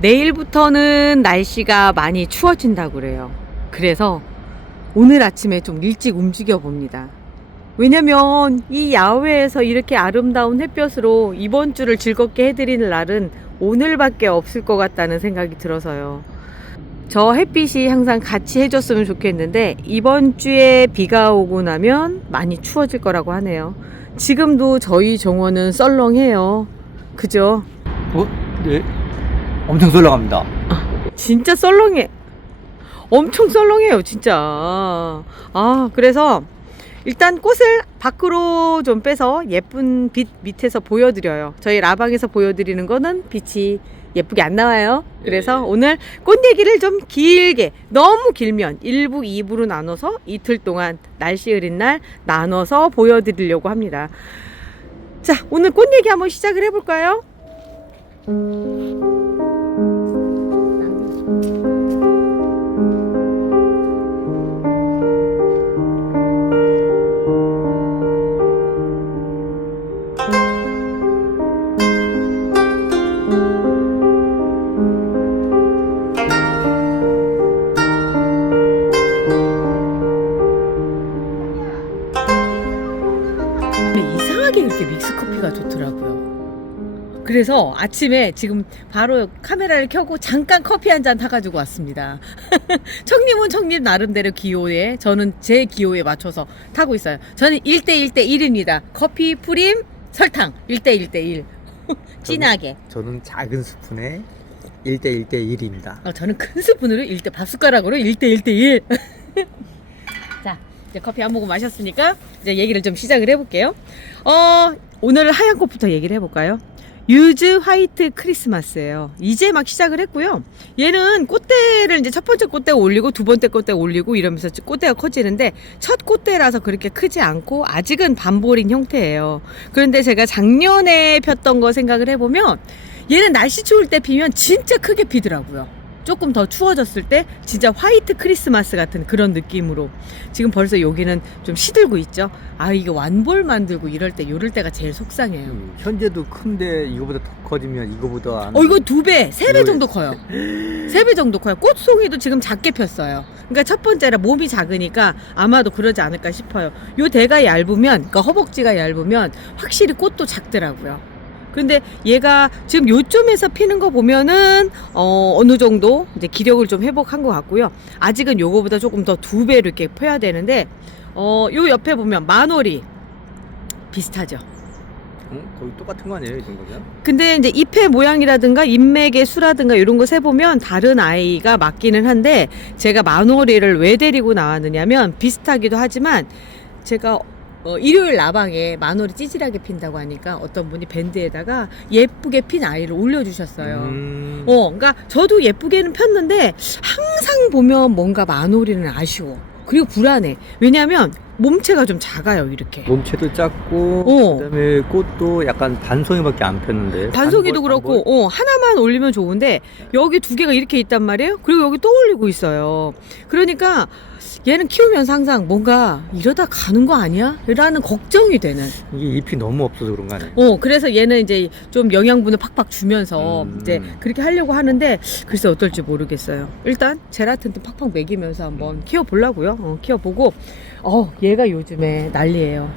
내일부터는 날씨가 많이 추워진다고 그래요. 그래서 오늘 아침에 좀 일찍 움직여 봅니다. 왜냐면 이 야외에서 이렇게 아름다운 햇볕으로 이번 주를 즐겁게 해드리는 날은 오늘밖에 없을 것 같다는 생각이 들어서요. 저 햇빛이 항상 같이 해줬으면 좋겠는데 이번 주에 비가 오고 나면 많이 추워질 거라고 하네요. 지금도 저희 정원은 썰렁해요. 그죠? 어? 네. 엄청 썰렁합니다. 진짜 썰렁해. 엄청 썰렁해요, 진짜. 아, 그래서 일단 꽃을 밖으로 좀 빼서 예쁜 빛 밑에서 보여드려요. 저희 라방에서 보여드리는 거는 빛이 예쁘게 안 나와요. 그래서 네. 오늘 꽃 얘기를 좀 길게, 너무 길면 1부, 2부로 나눠서 이틀 동안 날씨 흐린 날 나눠서 보여드리려고 합니다. 자, 오늘 꽃 얘기 한번 시작을 해볼까요? 그래서 아침에 지금 바로 카메라를 켜고 잠깐 커피 한 잔 타가지고 왔습니다. 청님은 청님 나름대로 기호에, 저는 제 기호에 맞춰서 타고 있어요. 저는 1대1대1입니다. 커피, 프림, 설탕. 1대1대1. 진하게. 저는 작은 스푼에 1대 1대 1입니다. 어, 저는 큰 스푼으로 1대 밥숟가락으로 1대1대1. 자, 이제 커피 한 모금 마셨으니까 이제 얘기를 좀 시작을 해볼게요. 어, 오늘 하얀 꽃부터 얘기를 해볼까요? 유즈 화이트 크리스마스예요. 이제 막 시작을 했고요. 얘는 꽃대를 이제 첫 번째 꽃대 올리고 두 번째 꽃대 올리고 이러면서 꽃대가 커지는데 첫 꽃대라서 그렇게 크지 않고 아직은 반볼인 형태예요. 그런데 제가 작년에 폈던 거 생각을 해보면 얘는 날씨 추울 때 피면 진짜 크게 피더라고요. 조금 더 추워졌을 때 진짜 화이트 크리스마스 같은 그런 느낌으로 지금 벌써 여기는 좀 시들고 있죠. 아 이게 완볼 만들고 이럴 때 요럴 때가 제일 속상해요. 음, 현재도 큰데 이거보다 더 커지면 이거보다 안 어 이거 두 배, 세 배 정도 커요. 세 배 정도 커요. 꽃송이도 지금 작게 폈어요. 그러니까 첫 번째라 몸이 작으니까 아마도 그러지 않을까 싶어요. 요 대가 얇으면, 그러니까 허벅지가 얇으면 확실히 꽃도 작더라고요. 근데 얘가 지금 요쯤에서 피는 거 보면은 어, 어느 정도 이제 기력을 좀 회복한 것 같고요. 아직은 요거보다 조금 더 두 배로 이렇게 펴야 되는데 어, 요 옆에 보면 만월이 비슷하죠. 응? 거의 똑같은 거 아니에요 이 정도면? 근데 이제 잎의 모양이라든가 잎맥의 수라든가 이런 거 세보면 다른 아이가 맞기는 한데 제가 만월이를 왜 데리고 나왔느냐면 비슷하기도 하지만 제가 어, 일요일 나방에 만월이 찌질하게 핀다고 하니까 어떤 분이 밴드에다가 예쁘게 핀 아이를 올려주셨어요. 음... 어, 그러니까 저도 예쁘게는 폈는데 항상 보면 뭔가 만월이는 아쉬워. 그리고 불안해. 왜냐하면 몸체가 좀 작아요, 이렇게. 몸체도 작고 어. 그다음에 꽃도 약간 반송이밖에 안 폈는데 반송이도 반볼, 그렇고 어, 하나만 올리면 좋은데 여기 두 개가 이렇게 있단 말이에요. 그리고 여기 또 올리고 있어요. 그러니까 얘는 키우면서 항상 뭔가 이러다 가는 거 아니야? 라는 걱정이 되는. 이게 잎이 너무 없어서 그런 거 아니에요? 어, 그래서 얘는 이제 좀 영양분을 팍팍 주면서 음. 이제 그렇게 하려고 하는데 글쎄 어떨지 모르겠어요. 일단 제라틴도 팍팍 먹이면서 한번 키워보려고요. 어, 키워보고 어, 얘가 요즘에 난리예요.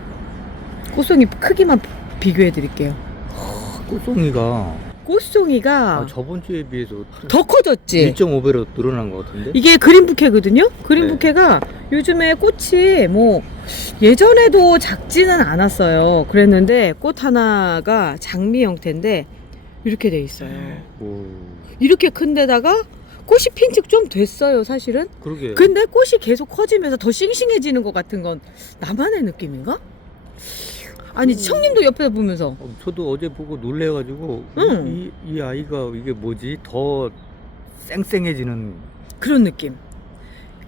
꽃송이 크기만 비교해 드릴게요. 꽃송이가 꽃송이가 아, 저번 주에 비해서 더 커졌지. 2.5배로 늘어난 것 같은데? 이게 그린 부케거든요. 그린 네. 부케가 요즘에 꽃이 뭐 예전에도 작지는 않았어요. 그랬는데 꽃 하나가 장미 형태인데 이렇게 돼 있어요. 오, 이렇게 큰 데다가 꽃이 핀지 좀 됐어요, 사실은. 그러게. 근데 꽃이 계속 커지면서 더 싱싱해지는 것 같은 건 나만의 느낌인가? 아니, 음. 청님도 옆에 보면서 어, 저도 어제 보고 놀래가지고 응. 이, 이 아이가 이게 뭐지 더 쌩쌩해지는 그런 느낌.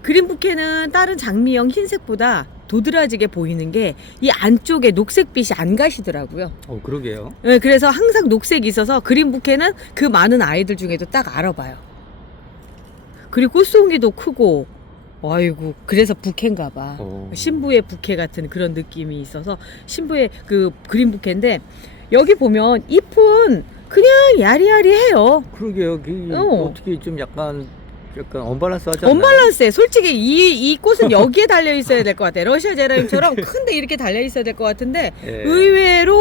그린 부케는 다른 장미형 흰색보다 도드라지게 보이는 게 이 안쪽에 녹색빛이 안 가시더라고요. 어 그러게요 네, 그래서 항상 녹색이 있어서 그린 부케는 그 많은 아이들 중에도 딱 알아봐요. 그리고 꽃송이도 크고, 아이고, 그래서 부케인가 봐. 어. 신부의 부케 같은 그런 느낌이 있어서 신부의 그 그린 부케인데 여기 보면 잎은 그냥 야리야리해요. 그러게 여기 어. 어떻게 좀 약간 약간 언밸런스 하지 않나요? 언밸런스해. 솔직히 이, 이 꽃은 여기에 달려 있어야 될 것 같아. 러시아 제라늄처럼 큰데 이렇게 달려 있어야 될 것 같은데 예. 의외로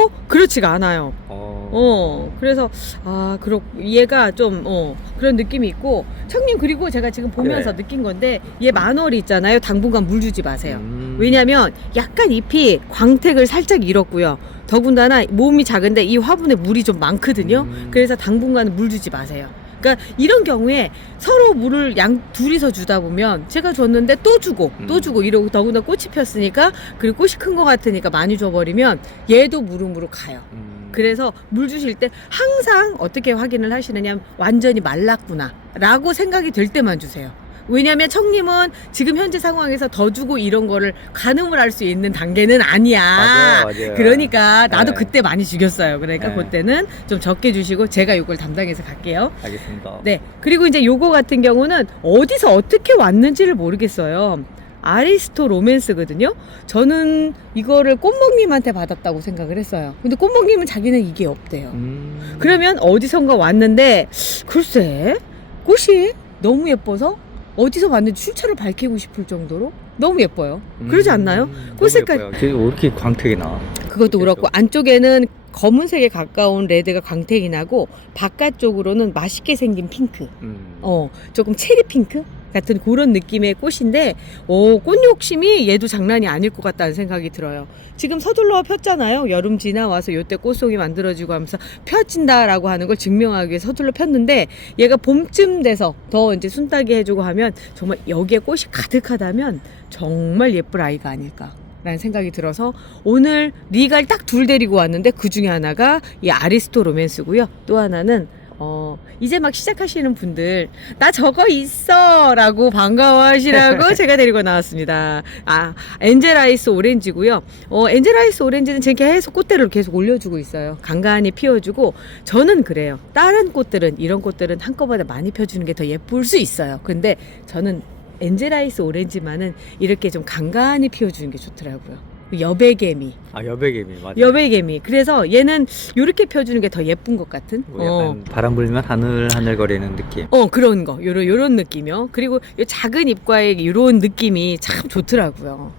그렇지가 않아요. 어. 어, 그래서 아, 그렇 얘가 좀 어, 그런 느낌이 있고 청님 그리고 제가 지금 보면서 네. 느낀 건데 얘 만월이 있잖아요. 당분간 물 주지 마세요. 음. 왜냐면 약간 잎이 광택을 살짝 잃었고요. 더군다나 몸이 작은데 이 화분에 물이 좀 많거든요. 음. 그래서 당분간은 물 주지 마세요. 그러니까 이런 경우에 서로 물을 양 둘이서 주다 보면 제가 줬는데 또 주고 또 음. 주고 이러고 더구나 꽃이 폈으니까 그리고 꽃이 큰 것 같으니까 많이 줘버리면 얘도 무름으로 가요. 음. 그래서 물 주실 때 항상 어떻게 확인을 하시느냐 완전히 말랐구나 라고 생각이 될 때만 주세요. 왜냐면 청님은 지금 현재 상황에서 더 주고 이런 거를 가늠을 할 수 있는 단계는 아니야. 맞아요, 맞아요. 그러니까 나도 네. 그때 많이 죽였어요. 그러니까 네. 그때는 좀 적게 주시고 제가 이걸 담당해서 갈게요. 알겠습니다. 네. 그리고 이제 요거 같은 경우는 어디서 어떻게 왔는지를 모르겠어요. 아리스토 로맨스거든요. 저는 이거를 꽃먹님한테 받았다고 생각을 했어요. 근데 꽃먹님은 자기는 이게 없대요. 음. 그러면 어디선가 왔는데 글쎄 꽃이 너무 예뻐서 어디서 왔는지 출처를 밝히고 싶을 정도로 너무 예뻐요. 그러지 않나요? 음, 꽃 색깔- 너무 예뻐요. 쟤왜 이렇게 광택이 나? 그것도 그래서. 그렇고 안쪽에는 검은색에 가까운 레드가 광택이 나고 바깥쪽으로는 맛있게 생긴 핑크. 음. 어, 조금 체리 핑크 같은 그런 느낌의 꽃인데, 오, 꽃 욕심이 얘도 장난이 아닐 것 같다는 생각이 들어요. 지금 서둘러 폈잖아요. 여름 지나와서 요때 꽃송이 만들어지고 하면서 펴진다라고 하는 걸 증명하기 위해 서둘러 폈는데, 얘가 봄쯤 돼서 더 이제 순따기 해주고 하면 정말 여기에 꽃이 가득하다면 정말 예쁠 아이가 아닐까. 라는 생각이 들어서 오늘 리갈 딱 둘 데리고 왔는데 그 중에 하나가 이 아리스토 로맨스고요. 또 하나는 어, 이제 막 시작하시는 분들, 나 저거 있어! 라고 반가워하시라고 제가 데리고 나왔습니다. 아, 엔젤아이스 오렌지고요. 어, 엔젤아이스 오렌지는 제가 계속 꽃대를 계속 올려주고 있어요. 간간히 피워주고, 저는 그래요. 다른 꽃들은, 이런 꽃들은 한꺼번에 많이 펴주는 게 더 예쁠 수 있어요. 근데 저는 엔젤아이스 오렌지만은 이렇게 좀 간간히 피워주는 게 좋더라고요. 여백개미. 아 여백개미 맞아. 여백개미. 그래서 얘는 이렇게 펴주는 게 더 예쁜 것 같은. 뭐 약간 바람 불면 하늘 하늘 거리는 느낌. 어 그런 거 요런 요런 느낌이요 그리고 요 작은 잎과의 요런 느낌이 참 좋더라고요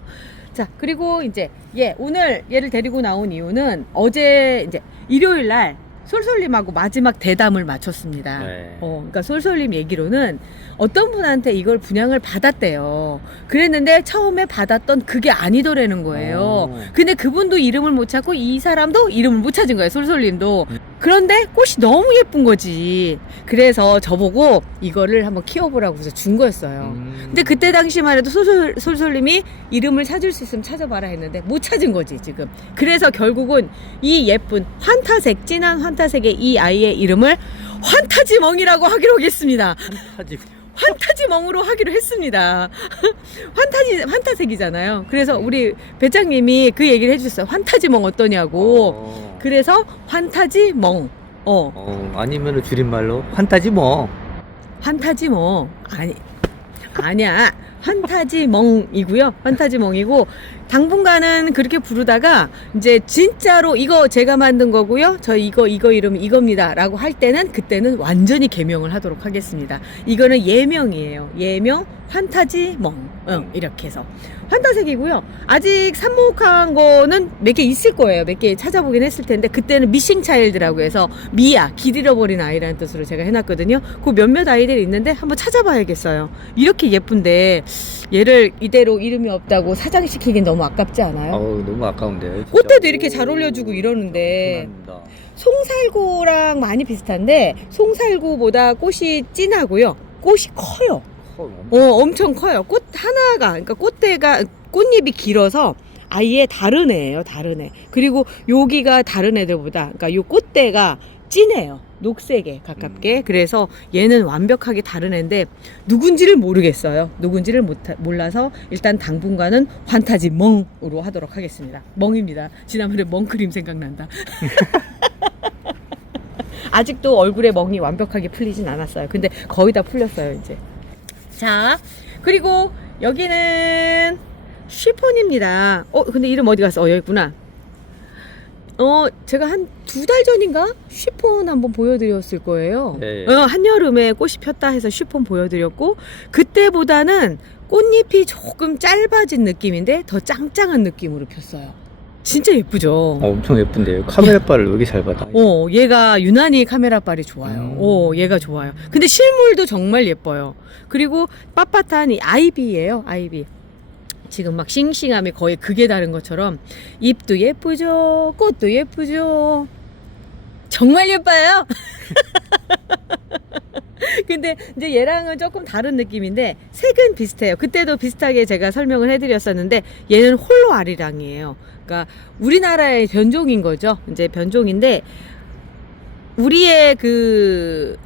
자 그리고 이제 얘 오늘 얘를 데리고 나온 이유는 어제 이제 일요일 날 솔솔님하고 마지막 대담을 마쳤습니다 네. 어, 그러니까 솔솔님 얘기로는 어떤 분한테 이걸 분양을 받았대요. 그랬는데 처음에 받았던 그게 아니더라는 거예요. 어. 근데 그분도 이름을 못 찾고 이 사람도 이름을 못 찾은 거예요. 솔솔님도. 음. 그런데 꽃이 너무 예쁜 거지. 그래서 저보고 이거를 한번 키워보라고 해서 준 거였어요. 음. 근데 그때 당시만 해도 솔솔, 솔솔님이 이름을 찾을 수 있으면 찾아봐라 했는데 못 찾은 거지 지금. 그래서 결국은 이 예쁜 환타색 진한 환타색의 이 아이의 이름을 환타지멍이라고 하기로 하겠습니다. 하지. 환타지 멍으로 하기로 했습니다. 환타지 환타색이잖아요. 그래서 우리 배짱님이 그 얘기를 해주셨어요. 환타지 멍 어떠냐고. 어. 그래서 환타지 멍. 어, 어, 아니면 줄임말로 환타지 뭐. 환타지 멍 아니 아니야. 환타지 멍이고요. 환타지 멍이고 당분간은 그렇게 부르다가 이제 진짜로 이거 제가 만든 거고요. 저 이거 이거 이름 이겁니다라고 할 때는 그때는 완전히 개명을 하도록 하겠습니다. 이거는 예명이에요. 예명 환타지 멍. 응, 이렇게 해서 환타색이고요. 아직 삽목한 거는 몇 개 있을 거예요. 몇 개 찾아보긴 했을 텐데 그때는 미싱 차일드라고 해서 미아 길 잃어버린 아이라는 뜻으로 제가 해놨거든요. 그 몇몇 아이들이 있는데 한번 찾아봐야겠어요. 이렇게 예쁜데 얘를 이대로 이름이 없다고 사장시키긴 너무 아깝지 않아요? 어우 너무 아까운데. 진짜. 꽃대도 이렇게 잘 올려주고 이러는데 감사합니다. 송살구랑 많이 비슷한데 송살구보다 꽃이 진하고요. 꽃이 커요. 커, 어, 엄청 커요. 꽃 하나가, 그러니까 꽃대가, 꽃잎이 길어서 아예 다른 애예요, 다른 애. 그리고 여기가 다른 애들보다, 그러니까 요 꽃대가 진해요. 녹색에 가깝게. 그래서 얘는 완벽하게 다른 애인데, 누군지를 모르겠어요. 누군지를 못, 몰라서 일단 당분간은 환타지 멍으로 하도록 하겠습니다. 멍입니다. 지난번에 멍크림 생각난다. 아직도 얼굴에 멍이 완벽하게 풀리진 않았어요. 근데 거의 다 풀렸어요, 이제. 자, 그리고 여기는 쉬폰입니다. 어, 근데 이름 어디 갔어? 어, 여기 있구나. 어, 제가 한 두 달 전인가 쉬폰 한번 보여드렸을 거예요. 예, 예. 어, 한여름에 꽃이 폈다 해서 쉬폰 보여드렸고, 그때보다는 꽃잎이 조금 짧아진 느낌인데 더 짱짱한 느낌으로 폈어요. 진짜 예쁘죠? 어, 엄청 예쁜데요. 카메라 바를 왜 이렇게 잘 받아? 어, 얘가 유난히 카메라 빨이 좋아요. 음. 어, 얘가 좋아요. 근데 실물도 정말 예뻐요. 그리고 빳빳한 이 아이비예요, 아이비. 지금 막 싱싱함이 거의 극에 다른 것처럼 잎도 예쁘죠, 꽃도 예쁘죠. 정말 예뻐요. 근데 이제 얘랑은 조금 다른 느낌인데 색은 비슷해요. 그때도 비슷하게 제가 설명을 해드렸었는데 얘는 홀로 아리랑이에요. 그러니까 우리나라의 변종인 거죠. 이제 변종인데 우리의 그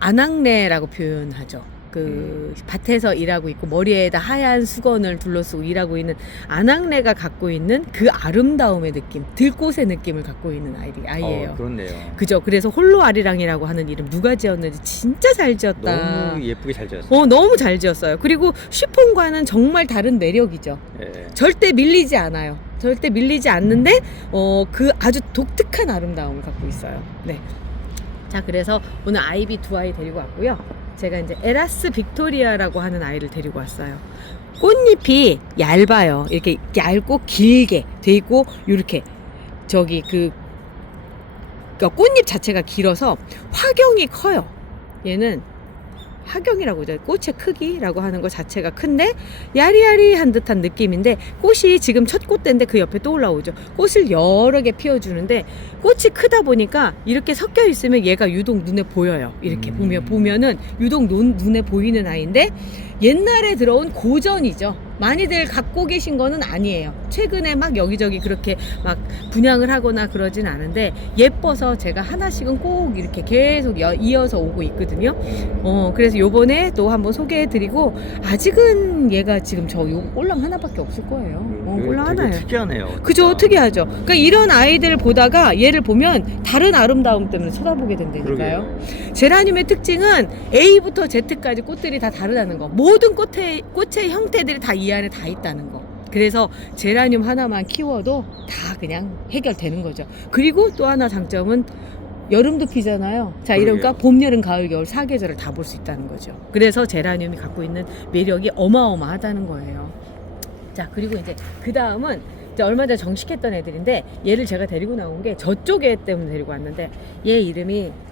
안악내라고 표현하죠. 그 밭에서 일하고 있고 머리에다 하얀 수건을 둘러쓰고 일하고 있는 안악내가 갖고 있는 그 아름다움의 느낌, 들꽃의 느낌을 갖고 있는 아이, 아이예요. 어, 그렇네요. 그죠? 그래서 홀로 아리랑이라고 하는 이름 누가 지었는지 진짜 잘 지었다. 너무 예쁘게 잘 지었어요. 어, 너무 잘 지었어요. 그리고 쉬폰과는 정말 다른 매력이죠. 예. 절대 밀리지 않아요. 절대 밀리지 않는데 어, 그 아주 독특한 아름다움을 갖고 있어요. 네. 자, 그래서 오늘 아이비 두 아이 데리고 왔고요. 제가 이제 에라스 빅토리아라고 하는 아이를 데리고 왔어요. 꽃잎이 얇아요. 이렇게 얇고 길게 돼 있고 이렇게 저기 그 그러니까 꽃잎 자체가 길어서 화경이 커요. 얘는 화경이라고 하죠. 꽃의 크기라고 하는 것 자체가 큰데 야리야리한 듯한 느낌인데 꽃이 지금 첫 꽃대인데 그 옆에 또 올라오죠. 꽃을 여러 개 피워주는데 꽃이 크다 보니까 이렇게 섞여 있으면 얘가 유독 눈에 보여요. 이렇게 음. 보면 보면은 유독 눈, 눈에 보이는 아이인데 옛날에 들어온 고전이죠. 많이들 갖고 계신 거는 아니에요. 최근에 막 여기저기 그렇게 막 분양을 하거나 그러진 않은데 예뻐서 제가 하나씩은 꼭 이렇게 계속 여- 이어서 오고 있거든요. 어, 그래서 요번에 또 한번 소개해 드리고 아직은 얘가 지금 저 요 꼴랑 하나밖에 없을 거예요. 어, 꼴랑 되게 하나예요. 특이하네요. 그죠. 특이하죠 그러니까 이런 아이들을 보다가 얘를 보면 다른 아름다움 때문에 쳐다보게 된다니까요 그러게요. 제라늄의 특징은 A부터 Z까지 꽃들이 다 다르다는 거 모든 꽃의, 꽃의 형태들이 다이 안에 다 있다는 거. 그래서 제라늄 하나만 키워도 다 그냥 해결되는 거죠. 그리고 또 하나 장점은 여름도 피잖아요. 자 이러니까. 봄, 여름, 가을, 겨울 사계절을 다 볼 수 있다는 거죠. 그래서 제라늄이 갖고 있는 매력이 어마어마하다는 거예요. 자 그리고 이제 그 다음은 얼마 전에 정식했던 애들인데 얘를 제가 데리고 나온 게 저쪽 애 때문에 데리고 왔는데 얘 이름이 자,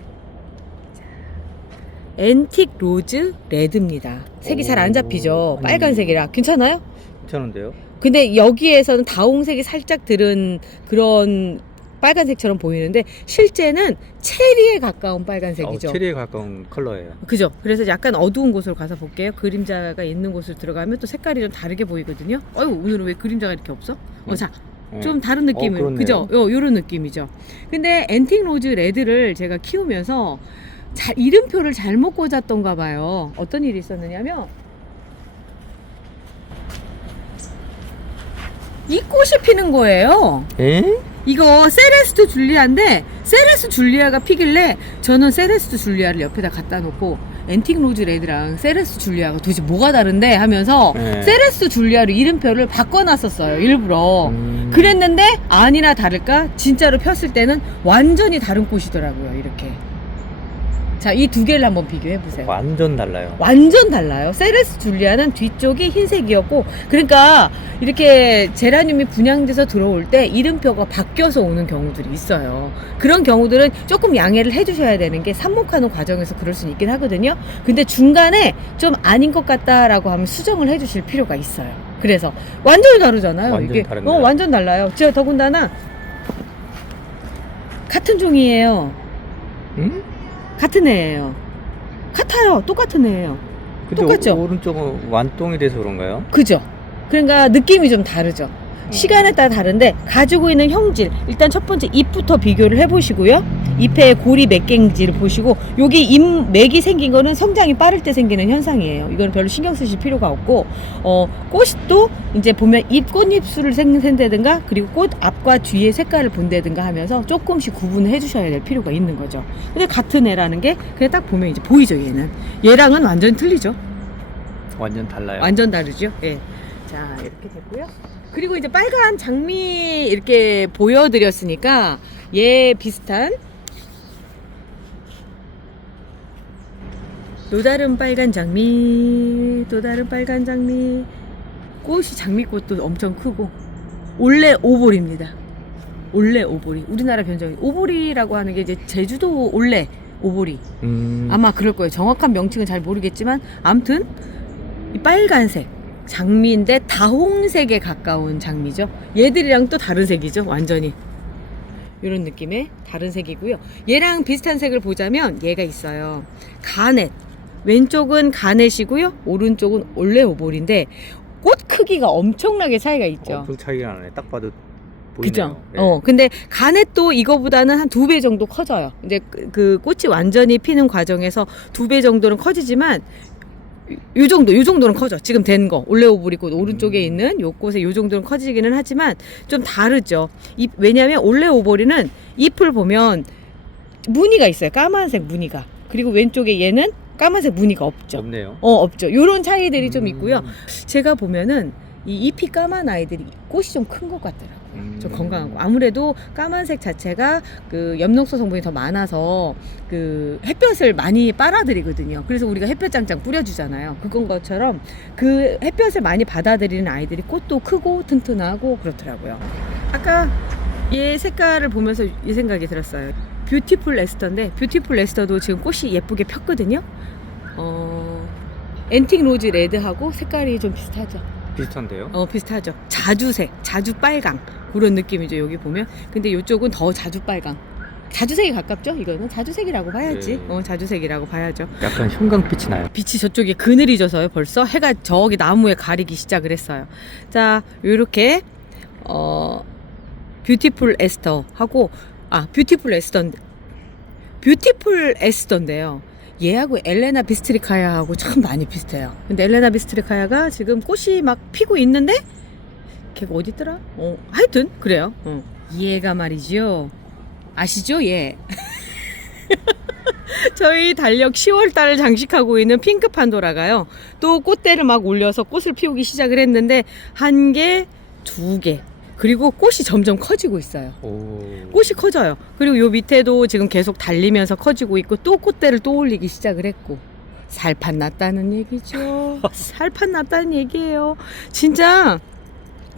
앤틱 로즈 레드입니다. 색이 잘안 오, 잡히죠. 아니. 빨간색이라 괜찮아요? 괜찮은데요? 근데 여기에서는 다홍색이 살짝 들은 그런 빨간색처럼 보이는데 실제는 체리에 가까운 빨간색이죠. 어, 체리에 가까운 컬러예요. 그죠? 그래서 약간 어두운 곳으로 가서 볼게요. 그림자가 있는 곳으로 들어가면 또 색깔이 좀 다르게 보이거든요. 어유 오늘은 왜 그림자가 이렇게 없어? 어, 자, 예. 좀 다른 느낌을 어, 그렇네요. 그죠? 요 요런 느낌이죠. 근데 앤틱 로즈 레드를 제가 키우면서 잘 이름표를 잘못 꽂았던가 봐요. 어떤 일이 있었느냐면 이 꽃이 피는 거예요. 에? 이거 세레스트 줄리아인데 세레스 줄리아가 피길래 저는 세레스트 줄리아를 옆에다 갖다 놓고 앤틱 로즈 레드랑 세레스 줄리아가 도대체 뭐가 다른데 하면서 네. 세레스 줄리아로 이름표를 바꿔놨었어요 일부러 음. 그랬는데 아니나 다를까 진짜로 폈을 때는 완전히 다른 꽃이더라고요 이렇게 자 이 두 개를 한번 비교해 보세요 완전 달라요. 완전 달라요. 세레스 줄리아는 뒤쪽이 흰색이었고, 그러니까 이렇게 제라늄이 분양돼서 들어올 때 이름표가 바뀌어서 오는 경우들이 있어요. 그런 경우들은 조금 양해를 해주셔야 되는 게 삽목하는 과정에서 그럴 수는 있긴 하거든요. 근데 중간에 좀 아닌 것 같다라고 하면 수정을 해주실 필요가 있어요. 그래서 완전히 다르잖아요. 완전 이게 다릅니다. 어 완전 달라요. 제가 더군다나 같은 종이에요. 음? 같은 애예요. 같아요. 똑같은 애예요. 근데 똑같죠? 오, 른쪽은 완똥이 돼서 그런가요? 그죠? 그러니까 느낌이 좀 다르죠. 시간에 따라 다른데 가지고 있는 형질 일단 첫 번째 잎부터 비교를 해보시고요. 잎의 고리 몇 개인지를 보시고 여기 잎 맥이 생긴 거는 성장이 빠를 때 생기는 현상이에요. 이거는 별로 신경 쓰실 필요가 없고 어 꽃도 이제 보면 잎 꽃잎수를 생센다든가 그리고 꽃 앞과 뒤의 색깔을 본다든가 하면서 조금씩 구분을 해주셔야 될 필요가 있는 거죠. 근데 같은 애라는 게 그냥 딱 보면 이제 보이죠 얘는 얘랑은 완전 틀리죠. 완전 달라요. 완전 다르죠. 예. 자, 이렇게 됐고요. 그리고 이제 빨간 장미 이렇게 보여드렸으니까 얘 비슷한 또 다른 빨간 장미 또 다른 빨간 장미. 꽃이 장미꽃도 엄청 크고 올레 오볼입니다. 올레 오보리 우리나라 변종이 오보리라고 하는 게 이제 제주도 올레 오보리 음. 아마 그럴 거예요. 정확한 명칭은 잘 모르겠지만 아무튼 이 빨간색 장미인데 다홍색에 가까운 장미죠. 얘들이랑 또 다른 색이죠. 완전히 이런 느낌의 다른 색이고요. 얘랑 비슷한 색을 보자면 얘가 있어요. 가넷 왼쪽은 가넷이고요. 오른쪽은 올레오볼인데 꽃 크기가 엄청나게 차이가 있죠. 엄청 차이가 나네. 딱 봐도? 보이네요. 네. 어, 근데 가넷도 이거보다는 한 두 배 정도 커져요. 이제 그, 그 꽃이 완전히 피는 과정에서 두 배 정도는 커지지만 요- 요 정도, 요 정도는 커져. 지금 된 거. 올레오브리 꽃 오른쪽에 음. 있는 요 꽃에 요 정도는 커지기는 하지만 좀 다르죠. 잎, 왜냐면 올레오보리는 잎을 보면 무늬가 있어요. 까만색 무늬가. 그리고 왼쪽에 얘는 까만색 무늬가 없죠. 없네요. 어, 없죠. 요런 차이들이 좀 음. 있고요. 제가 보면은 이 잎이 까만 아이들이 꽃이 좀 큰 것 같더라고요. 음. 좀 건강하고 아무래도 까만색 자체가 그 엽록소 성분이 더 많아서 그 햇볕을 많이 빨아들이거든요. 그래서 우리가 햇볕 짱짱 뿌려주잖아요. 그건 것처럼 그 햇볕을 많이 받아들이는 아이들이 꽃도 크고 튼튼하고 그렇더라고요. 아까 얘 색깔을 보면서 이 생각이 들었어요. 뷰티풀 레스터인데 뷰티풀 레스터도 지금 꽃이 예쁘게 폈거든요. 어 앤틱 로즈 레드하고 색깔이 좀 비슷하죠. 비슷한데요? 어 비슷하죠. 자주색, 자주 빨강 그런 느낌이죠. 여기 보면. 근데 이쪽은 더 자주 빨강. 자주색이 가깝죠? 이거는 자주색이라고 봐야지. 네. 어 자주색이라고 봐야죠. 약간 형광빛이 나요. 빛이 저쪽에 그늘이 져서요. 벌써 해가 저기 나무에 가리기 시작을 했어요. 자, 요렇게 어 뷰티풀 에스터 하고 아 뷰티풀 에스터 뷰티풀 에스터인데요. 얘하고 엘레나 비스트리카야하고 참 많이 비슷해요. 근데 엘레나 비스트리카야가 지금 꽃이 막 피고 있는데 걔가 어디 있더라? 어, 하여튼 그래요. 어. 얘가 말이죠. 아시죠? 얘. 저희 달력 10월 달을 장식하고 있는 핑크 판도라가요. 또 꽃대를 막 올려서 꽃을 피우기 시작을 했는데 한 개, 두 개. 그리고 꽃이 점점 커지고 있어요. 오. 꽃이 커져요. 그리고 요 밑에도 지금 계속 달리면서 커지고 있고 또 꽃대를 또 올리기 시작을 했고 살판 났다는 얘기죠. 살판 났다는 얘기예요. 진짜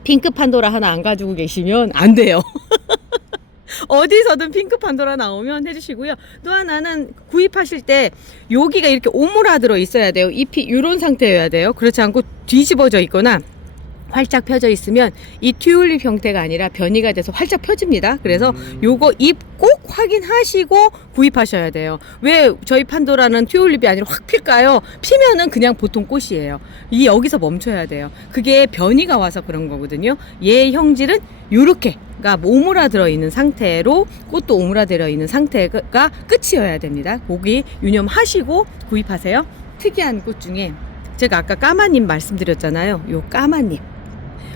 핑크 판도라 하나 안 가지고 계시면 안 돼요. 어디서든 핑크 판도라 나오면 해주시고요. 또 하나는 구입하실 때 여기가 이렇게 오므라들어 있어야 돼요. 잎이 이런 상태여야 돼요. 그렇지 않고 뒤집어져 있거나 활짝 펴져 있으면 이 튤립 형태가 아니라 변이가 돼서 활짝 펴집니다. 그래서 음. 요거 잎 꼭 확인하시고 구입하셔야 돼요. 왜 저희 판도라는 튤립이 아니라 확 필까요? 피면은 그냥 보통 꽃이에요. 이 여기서 멈춰야 돼요. 그게 변이가 와서 그런 거거든요. 얘 형질은 요렇게가 오므라 들어 있는 상태로 꽃도 오므라 들어 있는 상태가 끝이어야 됩니다. 고기 유념하시고 구입하세요. 특이한 꽃 중에 제가 아까 까마잎 말씀드렸잖아요. 요 까마잎.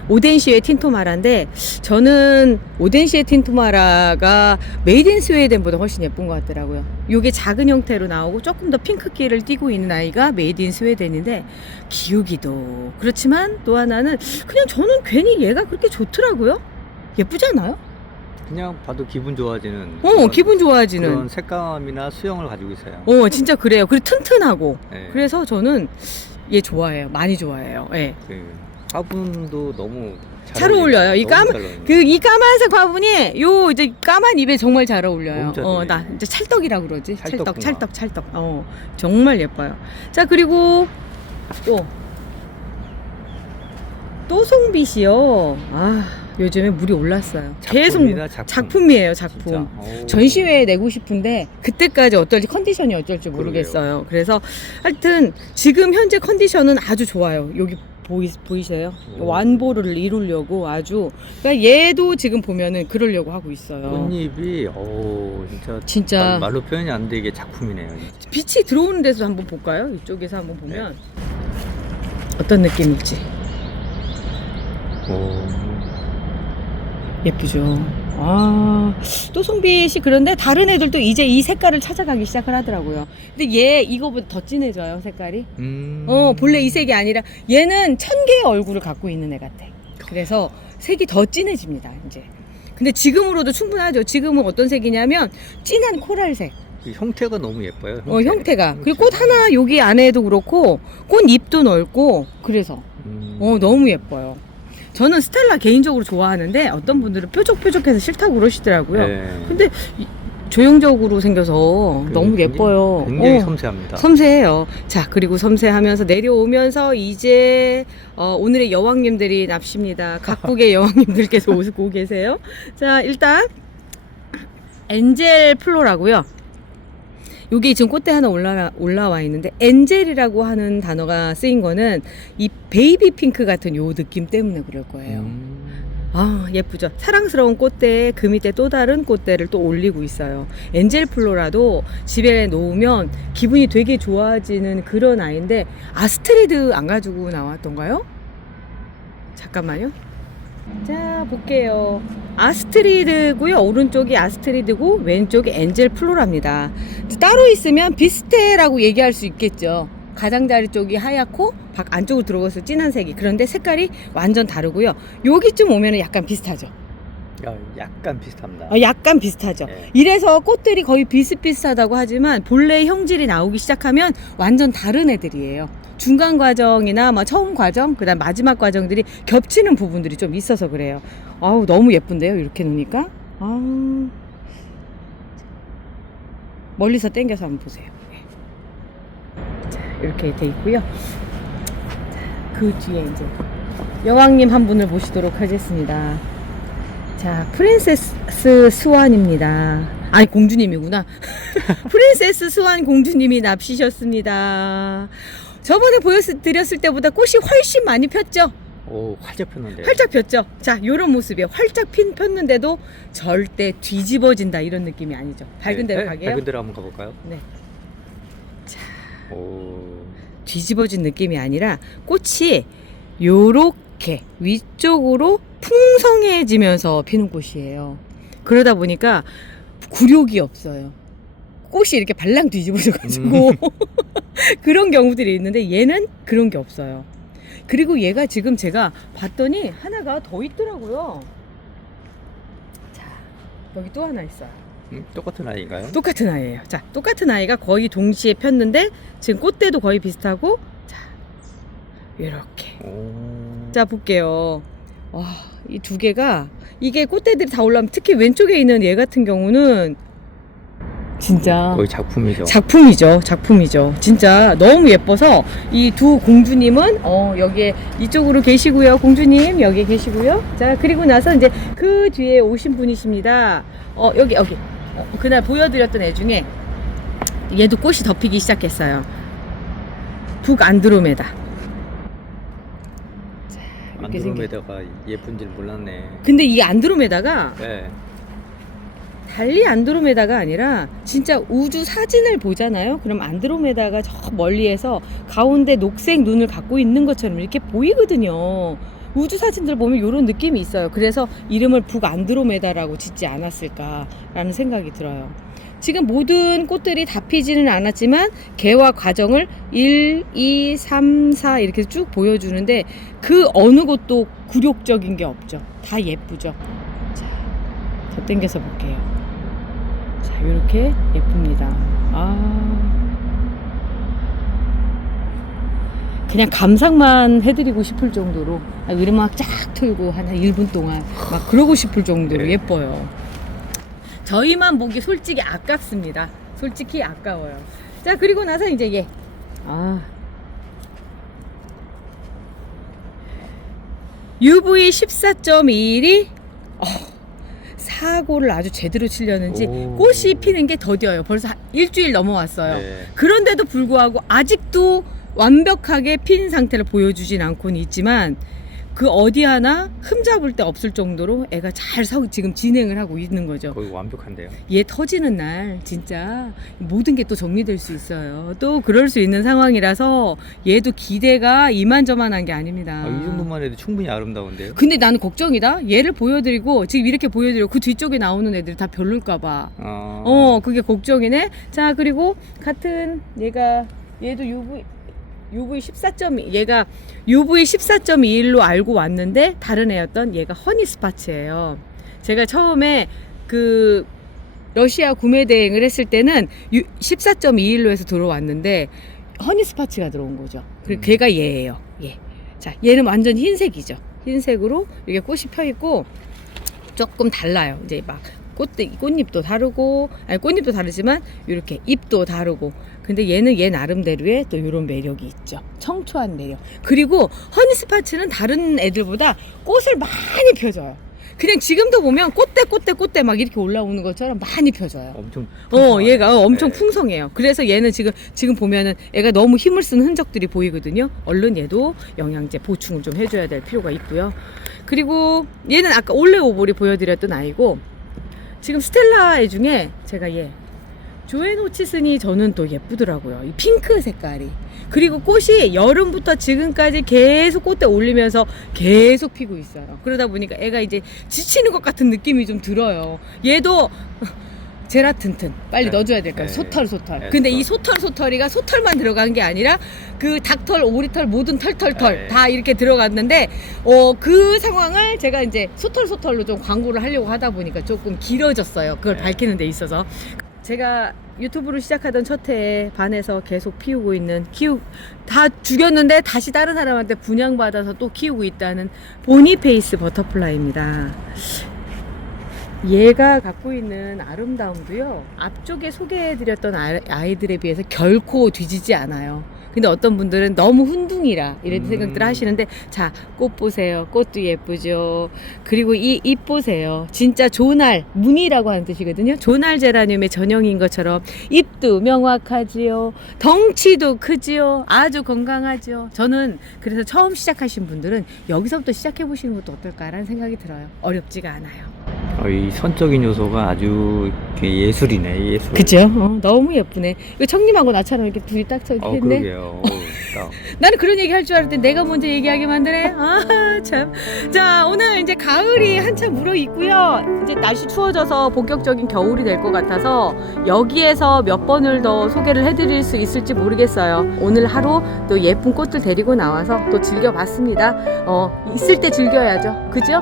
오덴시의 틴토마라인데 저는 오덴시의 틴토마라가 메이드 인 스웨덴보다 훨씬 예쁜 것 같더라고요. 요게 작은 형태로 나오고 조금 더 핑크기를 띠고 있는 아이가 메이드 인 스웨덴인데 기우기도 그렇지만 또 하나는 그냥 저는 괜히 얘가 그렇게 좋더라고요. 예쁘지 않아요? 그냥 봐도 기분 좋아지는. 어, 그런- 기분 좋아지는. 그런 색감이나 수영을 가지고 있어요. 어, 진짜 그래요. 그리고 튼튼하고. 네. 그래서 저는 얘 좋아해요. 많이 좋아해요. 예. 그 화분도 너무 잘 어울려요. 이 까만-. 그 이 까만색 화분이 요 이제 까만 입에 정말 잘 어울려요. 어. 나 이제 찰떡이라 그러지. 찰떡. 찰떡, 찰떡. 어, 정말 예뻐요. 자, 그리고 또 또송빛이요. 아, 요즘에 물이 올랐어요. 계속 작품이다, 작품. 작품이에요, 작품. 전시회에 내고 싶은데 그때까지 어떨지 컨디션이 어쩔지 모르겠어요. 그래서 하여튼 지금 현재 컨디션은 아주 좋아요. 여기 보이, 보이세요? 오. 완보를 이루려고 아주 그러니까 얘도 지금 보면은 그러려고 하고 있어요. 꽃잎이 오 진짜 진짜 말, 말로 표현이 안 되게 작품이네요. 진짜. 빛이 들어오는 데서 한번 볼까요? 이쪽에서 한번 보면 어떤 느낌일지 오. 예쁘죠. 아, 또송빛이 그런데 다른 애들도 이제 이 색깔을 찾아가기 시작을 하더라고요. 근데 얘 이거보다 더 진해져요, 색깔이. 음. 어, 본래 이 색이 아니라 얘는 천 개의 얼굴을 갖고 있는 애 같아. 그래서 색이 더 진해집니다. 이제. 근데 지금으로도 충분하죠. 지금은 어떤 색이냐면 진한 코랄색. 이 형태가 너무 예뻐요. 어, 형태가. 그리고 꽃 하나 여기 안에도 그렇고 꽃잎도 넓고 그래서 음. 어 너무 예뻐요. 저는 스텔라 개인적으로 좋아하는데 어떤 분들은 뾰족뾰족해서 싫다고 그러시더라고요. 네. 근데 이- 조형적으로 생겨서 그 너무 굉장히- 예뻐요. 굉장히 어, 섬세합니다. 섬세해요. 자, 그리고 섬세하면서 내려오면서 이제 어, 오늘의 여왕님들이 납십니다. 각국의 여왕님들께서 오고 계세요. 자, 일단 엔젤 플로라고요. 여기 지금 꽃대 하나 올라, 올라와 있는데 엔젤이라고 하는 단어가 쓰인 거는 이 베이비 핑크 같은 요 느낌 때문에 그럴 거예요. 음. 아 예쁘죠 사랑스러운 꽃대에 그 밑에 또 다른 꽃대를 또 올리고 있어요 엔젤 플로라도 집에 놓으면 기분이 되게 좋아지는 그런 아이인데 아스트리드 안 가지고 나왔던가요? 잠깐만요 자 볼게요 아스트리드고요 오른쪽이 아스트리드고 왼쪽이 엔젤 플로라입니다 따로 있으면 비슷해라고 얘기할 수 있겠죠 가장자리 쪽이 하얗고 밖 안쪽으로 들어가서 진한 색이 그런데 색깔이 완전 다르고요 여기쯤 오면은 약간 비슷하죠 야, 약간 비슷합니다. 어, 약간 비슷하죠 네. 이래서 꽃들이 거의 비슷비슷하다고 하지만 본래 형질이 나오기 시작하면 완전 다른 애들이에요. 중간 과정이나 뭐 처음 과정, 그다음 마지막 과정들이 겹치는 부분들이 좀 있어서 그래요. 아우 너무 예쁜데요, 이렇게 놓으니까. 아 멀리서 당겨서 한번 보세요. 네. 자 이렇게 돼 있고요. 자, 그 뒤에 이제 여왕님 한 분을 모시도록 하겠습니다. 자, 프린세스 스완입니다. 아니, 공주님이구나. 프린세스 스완 공주님이 납시셨습니다. 저번에 보여드렸을 때보다 꽃이 훨씬 많이 폈죠? 오, 활짝 폈는데. 활짝 폈죠? 자, 요런 모습이에요. 활짝 핀, 폈는데도 절대 뒤집어진다 이런 느낌이 아니죠. 밝은 데로 네, 가게요? 밝은 데로 한번 가볼까요? 네. 오. 뒤집어진 느낌이 아니라 꽃이 요렇게 위쪽으로 풍성해지면서 피는 꽃이에요. 그러다 보니까 굴욕이 없어요. 꽃이 이렇게 발랑 뒤집어져가지고 그런 경우들이 있는데 얘는 그런 게 없어요. 그리고 얘가 지금 제가 봤더니 하나가 더 있더라고요. 자, 여기 또 하나 있어요. 음, 똑같은 아이인가요? 똑같은 아이예요. 자, 똑같은 아이가 거의 동시에 폈는데 지금 꽃대도 거의 비슷하고 자, 이렇게. 오. 자, 볼게요. 와, 이 두 개가 이게 꽃대들이 다 올라오면 특히 왼쪽에 있는 얘 같은 경우는 진짜 거의 작품이죠. 작품이죠. 작품이죠. 진짜 너무 예뻐서 이 두 공주님은 어 여기에 이쪽으로 계시고요. 공주님 여기 계시고요. 자 그리고 나서 이제 그 뒤에 오신 분이십니다. 어 여기 여기 어, 그날 보여드렸던 애 중에 얘도 꽃이 덮이기 시작했어요. 북 안드로메다. 자, 이렇게 생겨. 안드로메다가 예쁜 줄 몰랐네. 근데 이 안드로메다가 네. 달리 안드로메다가 아니라 진짜 우주 사진을 보잖아요. 그럼 안드로메다가 저 멀리에서 가운데 녹색 눈을 갖고 있는 것처럼 이렇게 보이거든요. 우주 사진들 보면 이런 느낌이 있어요. 그래서 이름을 북안드로메다라고 짓지 않았을까라는 생각이 들어요. 지금 모든 꽃들이 다 피지는 않았지만 개화 과정을 1, 2, 3, 4 이렇게 쭉 보여주는데 그 어느 곳도 굴욕적인 게 없죠. 다 예쁘죠. 자, 더 당겨서 볼게요. 자, 이렇게 예쁩니다. 아. 그냥 감상만 해드리고 싶을 정도로 아, 음악 쫙 틀고 한 1분 동안 막 그러고 싶을 정도로 네. 예뻐요. 저희만 보기 솔직히 아깝습니다. 솔직히 아까워요. 자, 그리고 나서 이제 얘. 아. UV 14.21이 어, 사고를 아주 제대로 치려는지 오. 꽃이 피는 게 더뎌요. 벌써 한 일주일 넘어왔어요. 네. 그런데도 불구하고 아직도 완벽하게 핀 상태를 보여주진 않고는 있지만 그 어디 하나 흠잡을 데 없을 정도로 애가 잘 사, 지금 진행을 하고 있는 거죠. 거의 완벽한데요. 얘 터지는 날 진짜 모든 게 또 정리될 수 있어요. 또 그럴 수 있는 상황이라서 얘도 기대가 이만저만한 게 아닙니다. 아, 이 정도만 해도 충분히 아름다운데요. 근데 나는 걱정이다. 얘를 보여드리고 지금 이렇게 보여드리고 그 뒤쪽에 나오는 애들이 다 별로일까봐. 아. 어, 그게 걱정이네. 자, 그리고 같은 얘가 얘도 UV UV 14.2 얘가 UV 14.21로 알고 왔는데 다른 애였던 얘가 허니 스파츠예요. 제가 처음에 그 러시아 구매 대행을 했을 때는 14.21로 해서 들어왔는데 허니 스파츠가 들어온 거죠. 그리고 음. 걔가 얘예요. 얘. 자, 얘는 완전 흰색이죠. 흰색으로 이렇게 꽃이 펴 있고 조금 달라요. 이제 막 꽃, 꽃잎도 다르고, 아니, 꽃잎도 다르지만, 이렇게 잎도 다르고. 근데 얘는 얘 나름대로의 또 이런 매력이 있죠. 청초한 매력. 그리고 허니스파츠는 다른 애들보다 꽃을 많이 펴줘요. 그냥 지금도 보면 꽃대, 꽃대, 꽃대 막 이렇게 올라오는 것처럼 많이 펴줘요. 엄청 어. 얘가 어, 엄청 네. 풍성해요. 그래서 얘는 지금, 지금 보면은 애가 너무 힘을 쓰는 흔적들이 보이거든요. 얼른 얘도 영양제 보충을 좀 해줘야 될 필요가 있고요. 그리고 얘는 아까 올레 오볼이 보여드렸던 아이고, 지금 스텔라 애 중에 제가 얘, 조에노치슨이 저는 또 예쁘더라고요. 이 핑크 색깔이. 그리고 꽃이 여름부터 지금까지 계속 꽃대 올리면서 계속 피고 있어요. 그러다 보니까 애가 이제 지치는 것 같은 느낌이 좀 들어요. 얘도 제라튼튼 빨리 네. 넣어줘야 될까요? 네. 소털 소털. 네, 근데 이 소털. 소털 소털이가 소털만 들어간 게 아니라 그 닭털, 오리털 모든 털털털 네. 다 이렇게 들어갔는데 어 그 상황을 제가 이제 소털 소털로 좀 광고를 하려고 하다 보니까 조금 길어졌어요. 그걸 네. 밝히는 데 있어서 제가 유튜브를 시작하던 첫 해에 반해서 계속 피우고 있는 키우 다 죽였는데 다시 다른 사람한테 분양받아서 또 키우고 있다는 보니페이스 버터플라이입니다. 얘가 갖고 있는 아름다움도요 앞쪽에 소개해드렸던 아- 아이들에 비해서 결코 뒤지지 않아요. 근데 어떤 분들은 너무 훈둥이라 이런 음. 생각들을 하시는데 자 꽃 보세요. 꽃도 예쁘죠. 그리고 이 잎 보세요. 진짜 조날 무늬라고 하는 뜻이거든요. 조날 제라늄의 전형인 것처럼 잎도 명확하지요. 덩치도 크지요. 아주 건강하죠 저는 그래서 처음 시작하신 분들은 여기서부터 시작해 보시는 것도 어떨까라는 생각이 들어요. 어렵지가 않아요 어, 이 선적인 요소가 아주 예술이네 예술. 그죠? 어, 너무 예쁘네. 이거 청님하고 나처럼 이렇게 둘이 딱서 어. 그러게요. 어우, 딱. 나는 그런 얘기 할 줄 알았더니 내가 먼저 얘기하게 만드네. 아, 참. 자, 오늘 이제 가을이 한참 물어 있고요. 이제 날씨 추워져서 본격적인 겨울이 될 것 같아서 여기에서 몇 번을 더 소개를 해드릴 수 있을지 모르겠어요. 오늘 하루 또 예쁜 꽃들 데리고 나와서 또 즐겨봤습니다. 어, 있을 때 즐겨야죠. 그죠?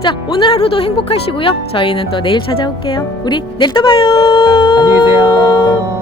자, 오늘 하루도 행복하시고요. 저희는 또 내일 찾아올게요. 우리 내일 또 봐요. 안녕히 계세요.